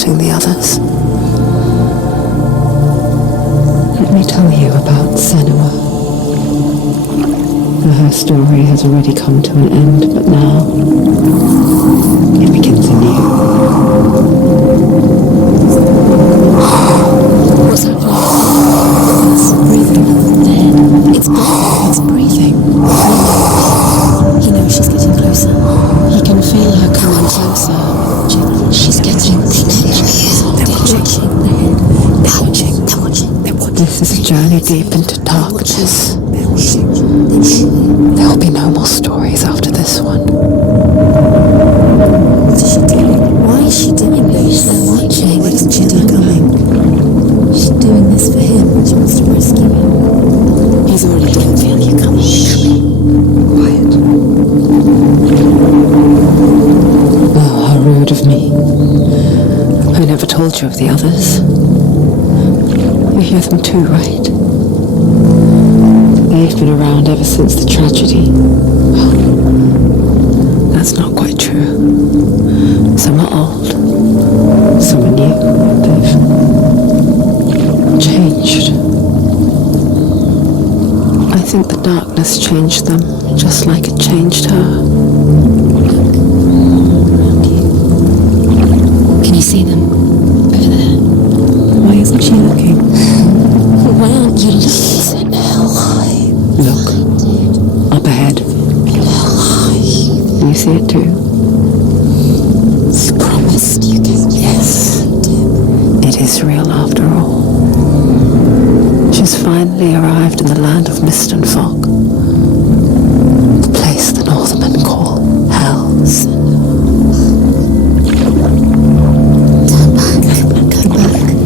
hurting the others. Let me tell you about Senua. Her story has already come to an end, but now it begins anew. What's happening? It's breathing. It's breathing. You know she's getting closer. He can feel her coming closer. She's getting closer. They're watching. This is a journey deep into darkness. There will be no more stories after this one. What is she doing? Why is she doing this? They're watching. What isn't she doing? She's doing this for him. She wants to rescue him. He's already doing feel you coming. Quiet. Oh, how rude of me. I never told you of the others. You hear them too, right? They've been around ever since the tragedy. Well, that's not quite true. Some are old, some are new. They've changed. I think the darkness changed them, just like it changed her. Can you see them? Over there. Why isn't she looking? Why aren't you looking? High. Look. Up ahead. Do you see it too? You promised you could. Yes. It is real after all. She's finally arrived in the land of mist and fog. The place the Northmen call Hell.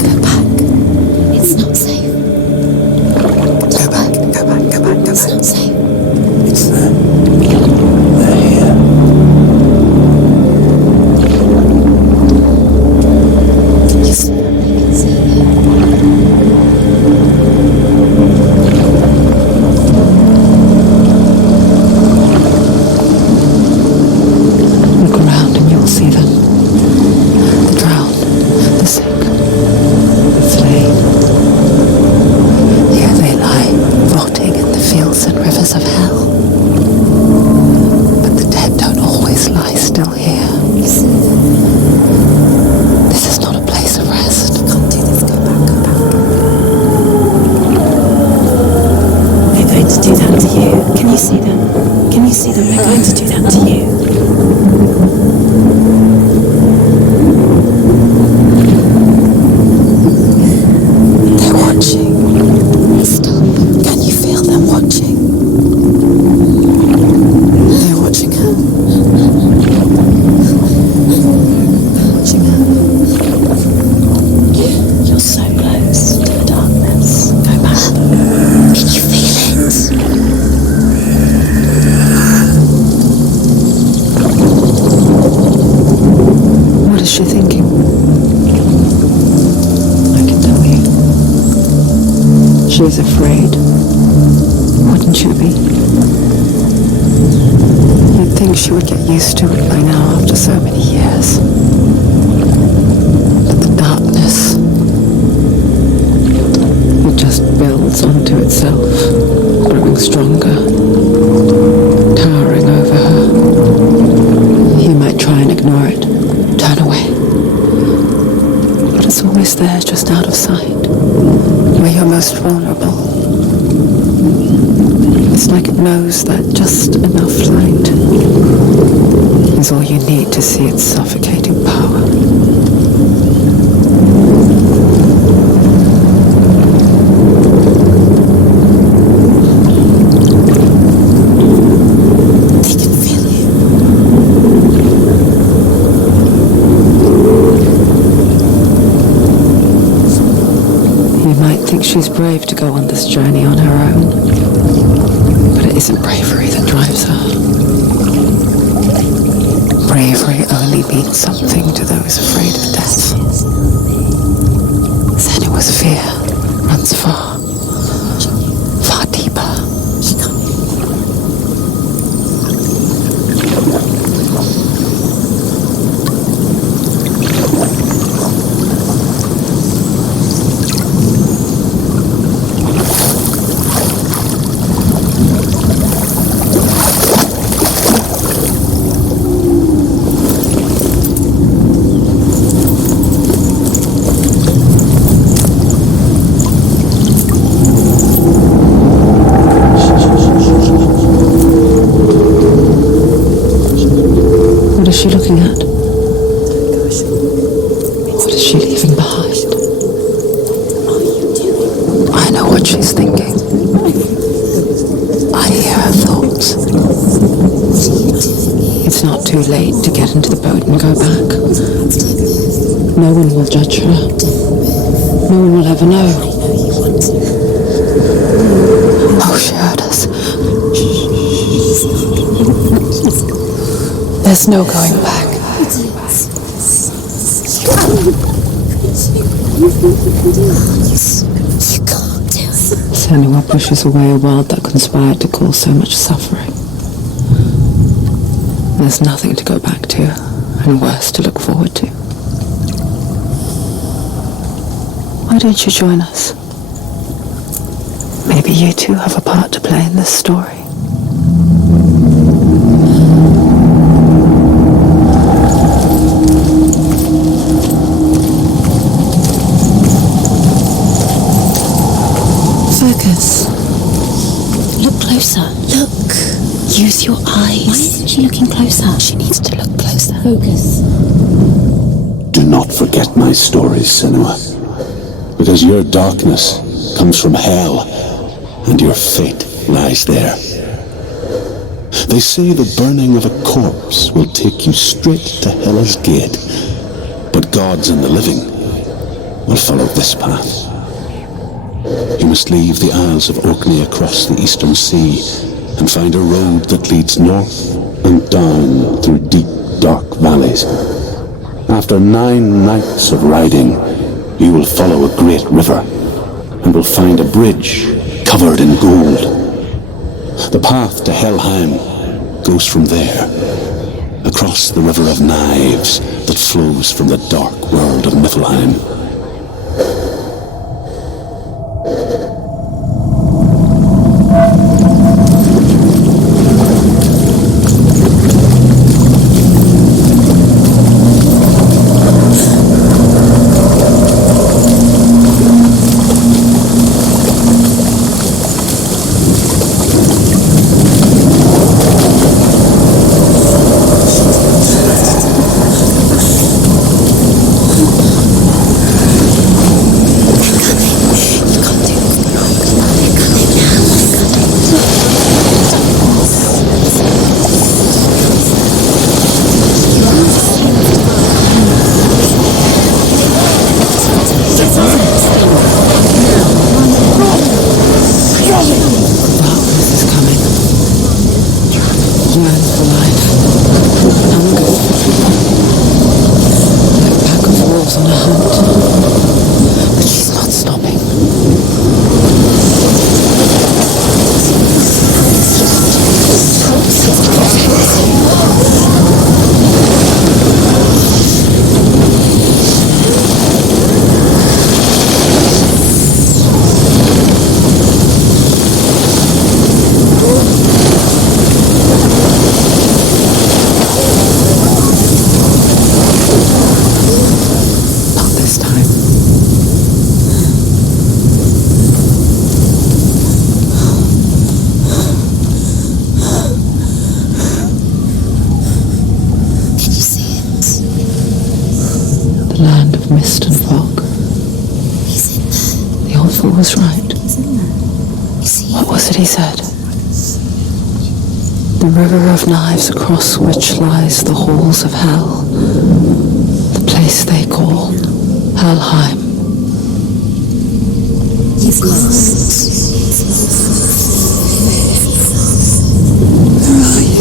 Go back. It's not safe. Go back. It's not safe. It's there. They're here. Yes, I can see them. Look around and you'll see them. The drowned, the sick, the slain. Here they lie, rotting in the fields and rivers of hell. But the dead don't always lie still here. You see them. This is not a place of rest. You can't do this. Go back. They're going to do that to you. Can you see them? Can you see them? They're going to do that to you. They're watching. Stop. Can you feel them watching? They're watching her. Watching her. You're so close to the darkness. Go back. Can you feel it? What is she thinking? I can tell you. She's afraid. Wouldn't you be? You'd think she would get used to it by now after so many years. But the darkness, it just builds onto itself, growing stronger, towering over her. You might try and ignore it, turn away. But it's always there, just out of sight, where you're most vulnerable. It's like it knows that just enough light is all you need to see its suffocating power. They can feel you. You might think she's brave to go on this journey on her own, but it isn't bravery that drives her. Bravery only means something to those afraid of death. Senua's fear runs far, far deeper. she leaving behind? I know what she's thinking. I hear her thoughts. It's not too late to get into the boat and go back. No one will judge her. No one will ever know. Oh, she heard us. There's no going back. You can't do it. Senua pushes away a world that conspired to cause so much suffering. There's nothing to go back to, and worse to look forward to. Why don't you join us? Maybe you too have a part to play in this story. Focus. Look closer. Look. Use your eyes. Why isn't she looking closer? She needs to look closer. Focus. Do not forget my stories, Senua, because your darkness comes from hell, and your fate lies there. They say the burning of a corpse will take you straight to Hela's gate, but gods and the living will follow this path. You must leave the Isles of Orkney across the eastern sea and find a road that leads north and down through deep, dark valleys. After 9 nights of riding, you will follow a great river and will find a bridge covered in gold. The path to Helheim goes from there, across the river of knives that flows from the dark world of Niflheim. Mist and fog. The old fool was right. What was it he said? The river of knives across which lies the halls of hell. The place they call Helheim. You've lost. Where are you?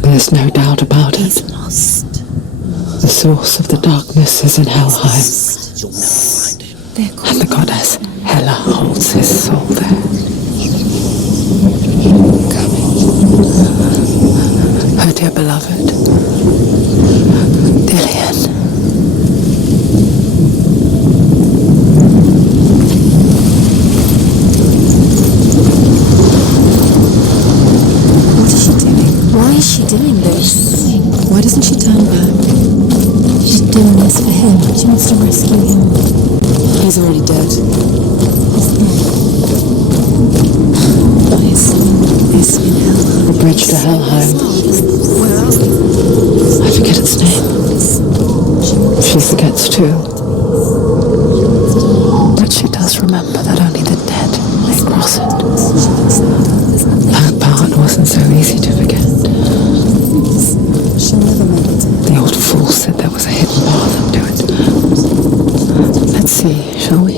There's no doubt about it. He's lost. The source of the darkness is in Helheim. And the goddess Hela holds his soul there. Her dear beloved, Dillian. doing this? Why doesn't she turn back? She's doing this for him. She wants to rescue him. He's already dead. He's in Helheim. The bridge to Helheim. Where are we? I forget its name. She forgets too. But she does remember that only the dead may cross it. That part wasn't so easy to forget. She'll never make it. The old fool said there was a hidden path up to it. Let's see, shall we?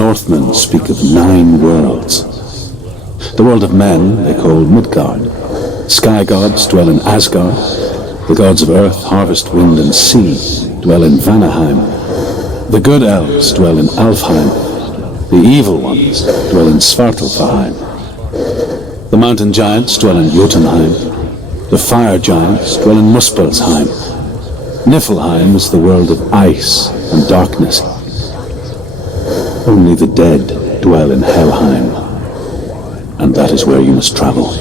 Northmen speak of 9 worlds. The world of men they call Midgard. Sky gods dwell in Asgard. The gods of earth, harvest, wind, and sea dwell in Vanaheim. The good elves dwell in Alfheim. The evil ones dwell in Svartalfheim. The mountain giants dwell in Jotunheim. The fire giants dwell in Muspelheim. Niflheim is the world of ice and darkness. Only the dead dwell in Helheim, and that is where you must travel.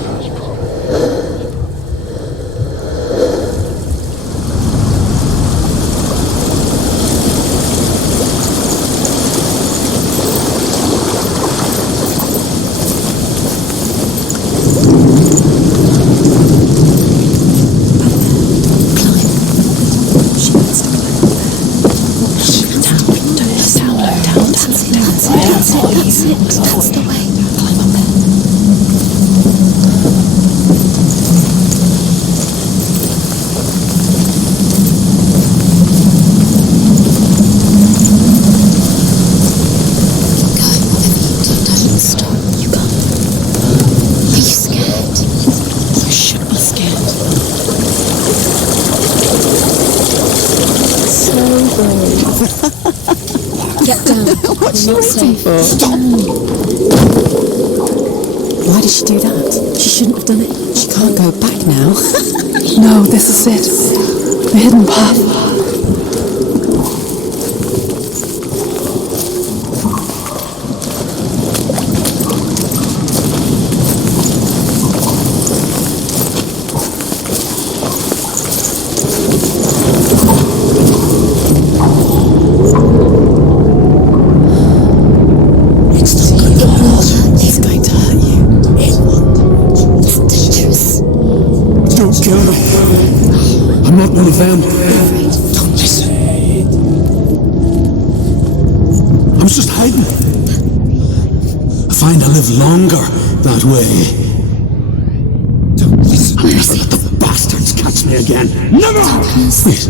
That's the way. Climb up there. Go, whatever you do, don't stop. You can't. Are you scared? You should be scared. So brave. Get down. What's she You're not waiting safe. for? Stop! Why did she do that? She shouldn't have done it. She can't go back now. No, this is it. The hidden path. He's going to hurt you. It's dangerous. Don't kill me. I'm not one of them. Don't listen. I was just hiding. I find I live longer that way. Don't listen. I'll never let the bastards catch me again. Never! Wait.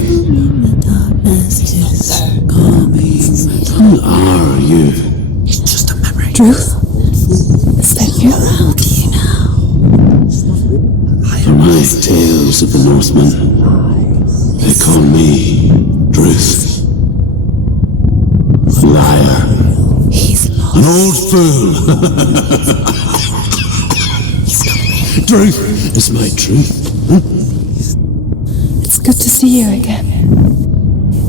Who are you? It's just a memory. Truth? Is that you? How do you know? For my tales of the Northmen, they call me Druth. A liar. He's lost. An old fool. He's coming. Truth is my truth. It's good to see you again.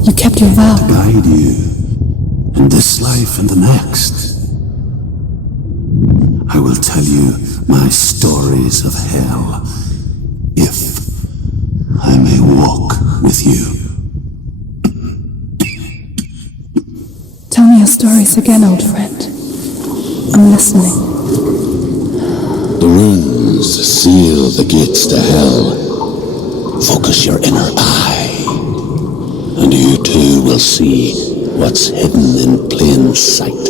You kept your vow. Guide you in this life and the next. I will tell you my stories of hell, if I may walk with you. Tell me your stories again, old friend. I'm listening. The runes seal the gates to hell. Focus your inner eye, and you too will see what's hidden in plain sight.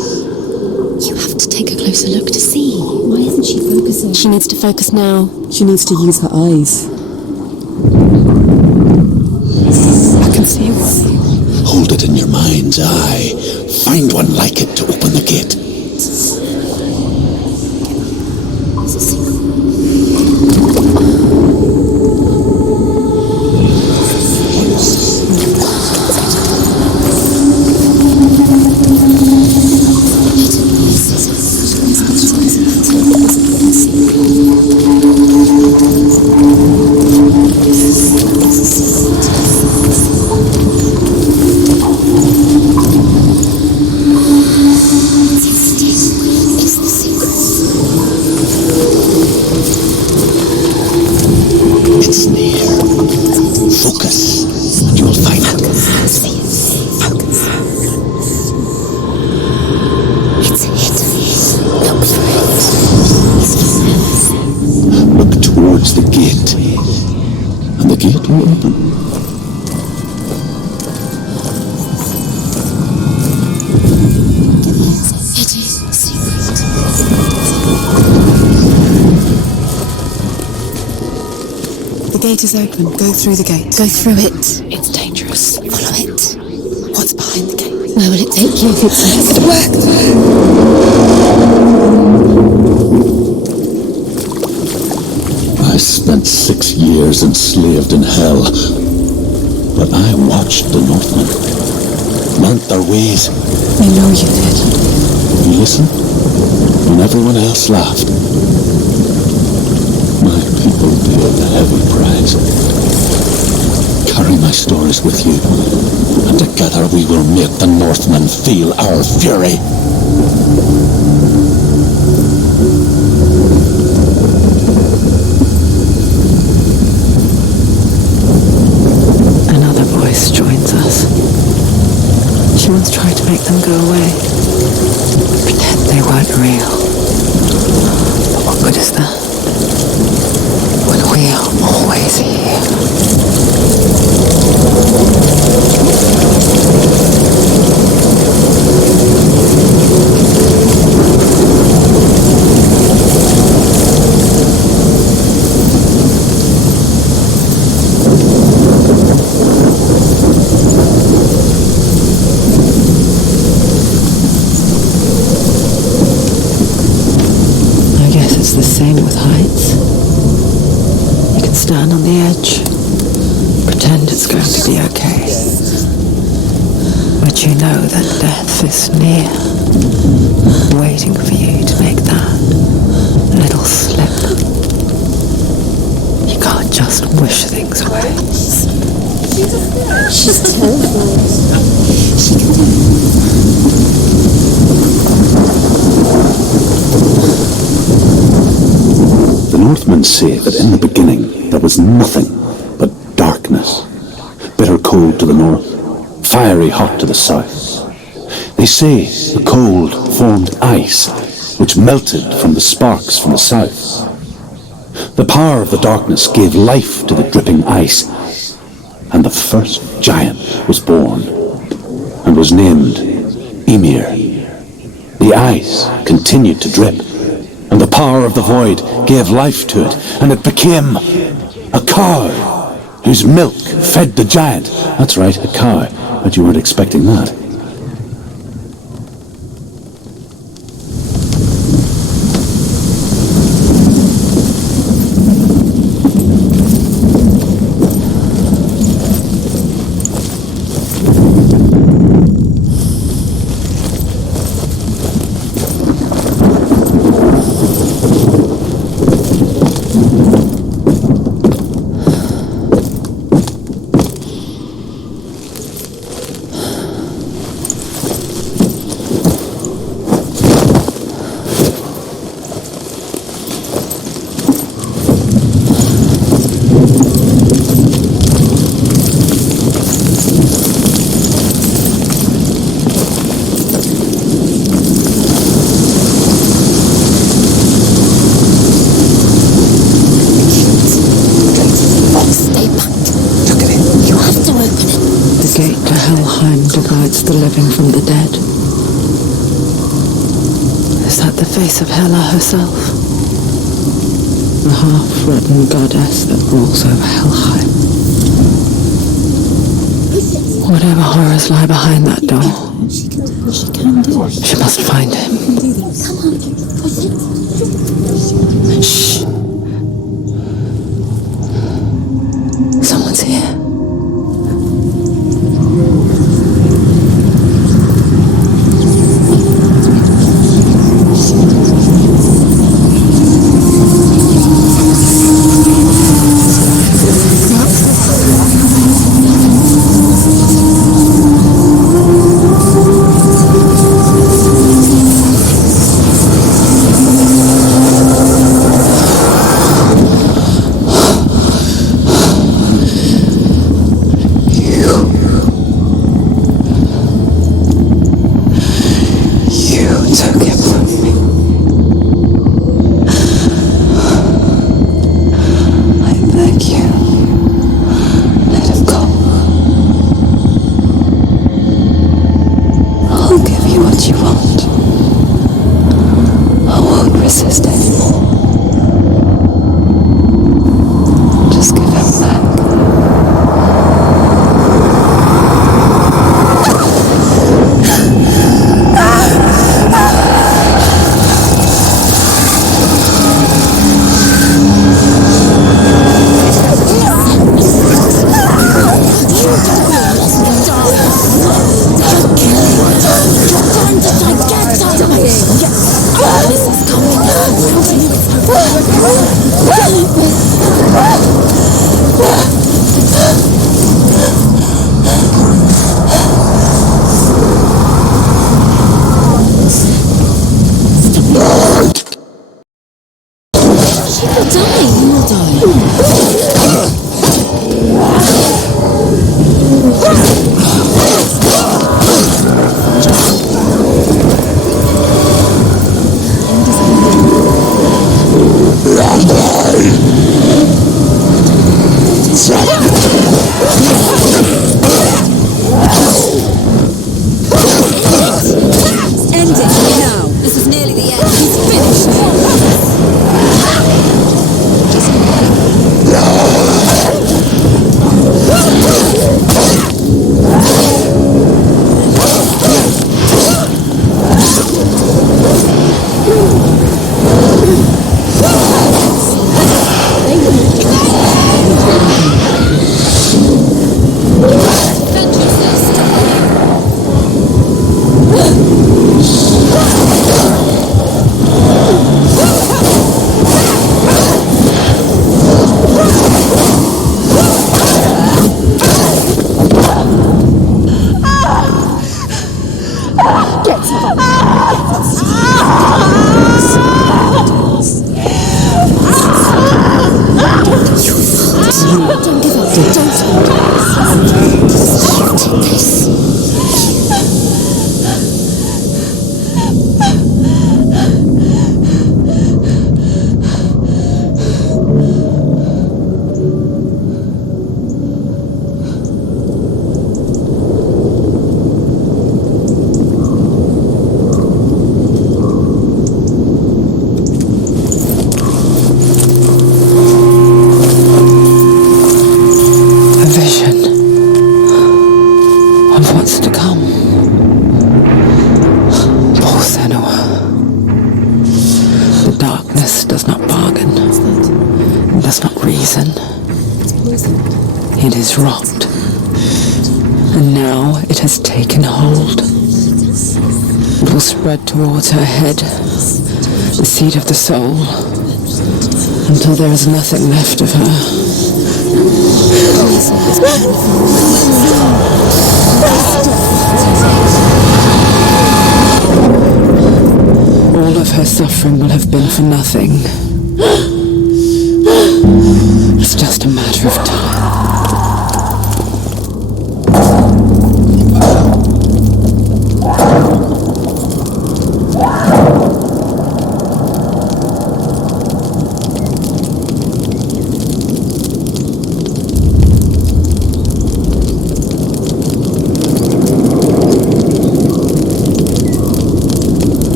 You have to take a closer look to see. Why isn't she focusing? She needs to focus now. She needs to use her eyes. I can see one. Hold it in your mind's eye. Find one like it to open the gate. It's a signal. you open? It is secret. The gate is open. Go through the gate. Go through it. It's dangerous. Follow it. What's behind the gate? Where will it take you? It worked! I spent 6 years enslaved in hell, but I watched the Northmen, learnt their ways. I know you did. You listened when everyone else laughed. My people paid the heavy price. Carry my stories with you, and together we will make the Northmen feel our fury. Another voice joins us. She once tried to make them go away. Pretend they weren't real. But what good is that? When we are always here. I guess it's the same with heights. You can stand on the edge, pretend it's going to be okay. But you know that death is near, waiting for you to make that little slip. You can't just wish things away. She's terrible. She can do The Northmen say that in the beginning there was nothing but darkness, bitter cold to the north, fiery hot to the south. They say the cold formed ice, which melted from the sparks from the south. The power of the darkness gave life to the dripping ice, and the first giant was born, and was named Ymir. The ice continued to drip, and the power of the void gave life to it, and it became a cow, whose milk fed the giant. That's right, a cow. But you weren't expecting that. Divides the living from the dead. Is that the face of Hela herself? The half-rotten goddess that rules over Helheim. Whatever horrors lie behind that door, she must find him. Shh. Someone's here. what you want. I won't resist anymore. Just give him back. It is rocked, and now it has taken hold. It will spread towards her head, the seat of the soul, until there is nothing left of her. All of her suffering will have been for nothing. It's just a matter of time.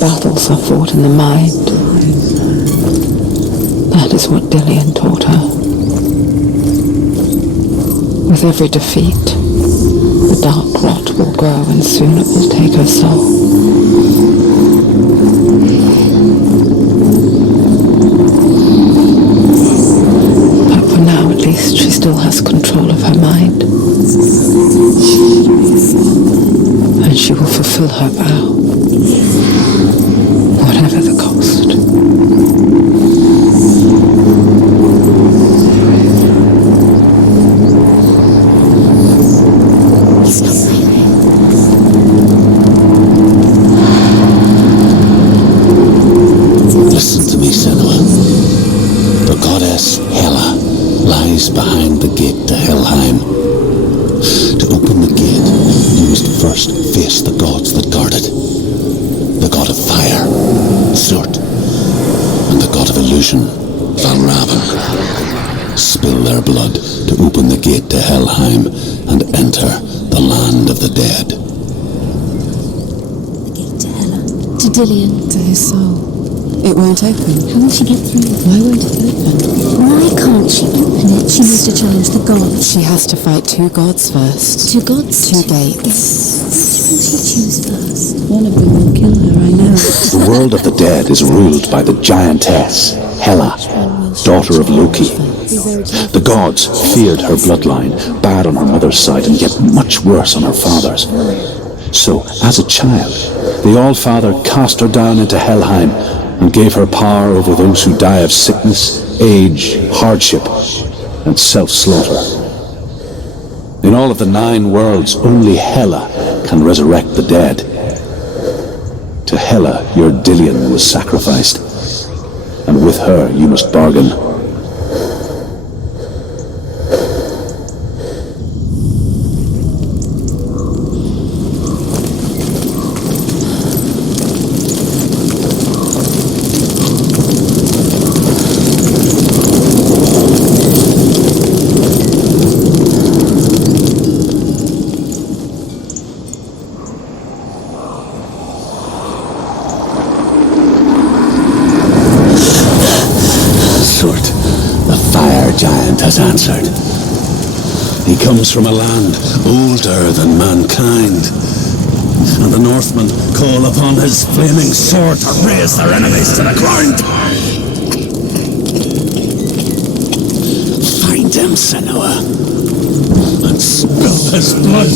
Battles are fought in the mind. That is what Dillian taught her. With every defeat, the dark rot will grow and soon it will take her soul. But for now, at least, she still has control of her mind. And she will fulfill her vow. Whatever the cost. Listen to me, Senua. The goddess Hela lies behind the gate to Helheim. To open the gate, you must first face curse the gods that guard it. The god of fire, Surt, and the god of illusion, Valravn. Spill their blood to open the gate to Helheim and enter the land of the dead. The gate to Hela. To Dillion. To his soul. It won't open. How will she get through? Why won't it open? Why can't she open it? She needs to challenge the gods. She has to fight 2 gods first. 2 gods? 2 gates. Which will she choose first? One of them will kill her, I know. The world of the dead is ruled by the giantess, Hela, daughter of Loki. The gods feared her bloodline, bad on her mother's side and yet much worse on her father's. So, as a child, the All-Father cast her down into Helheim and gave her power over those who die of sickness, age, hardship, and self-slaughter. In all of the 9 worlds, only Hela can resurrect the dead. To Hela, your Dillion was sacrificed, and with her you must bargain. Has answered. He comes from a land older than mankind, and the Northmen call upon his flaming sword to raze their enemies to the ground. Find him, Senua, and spill his blood.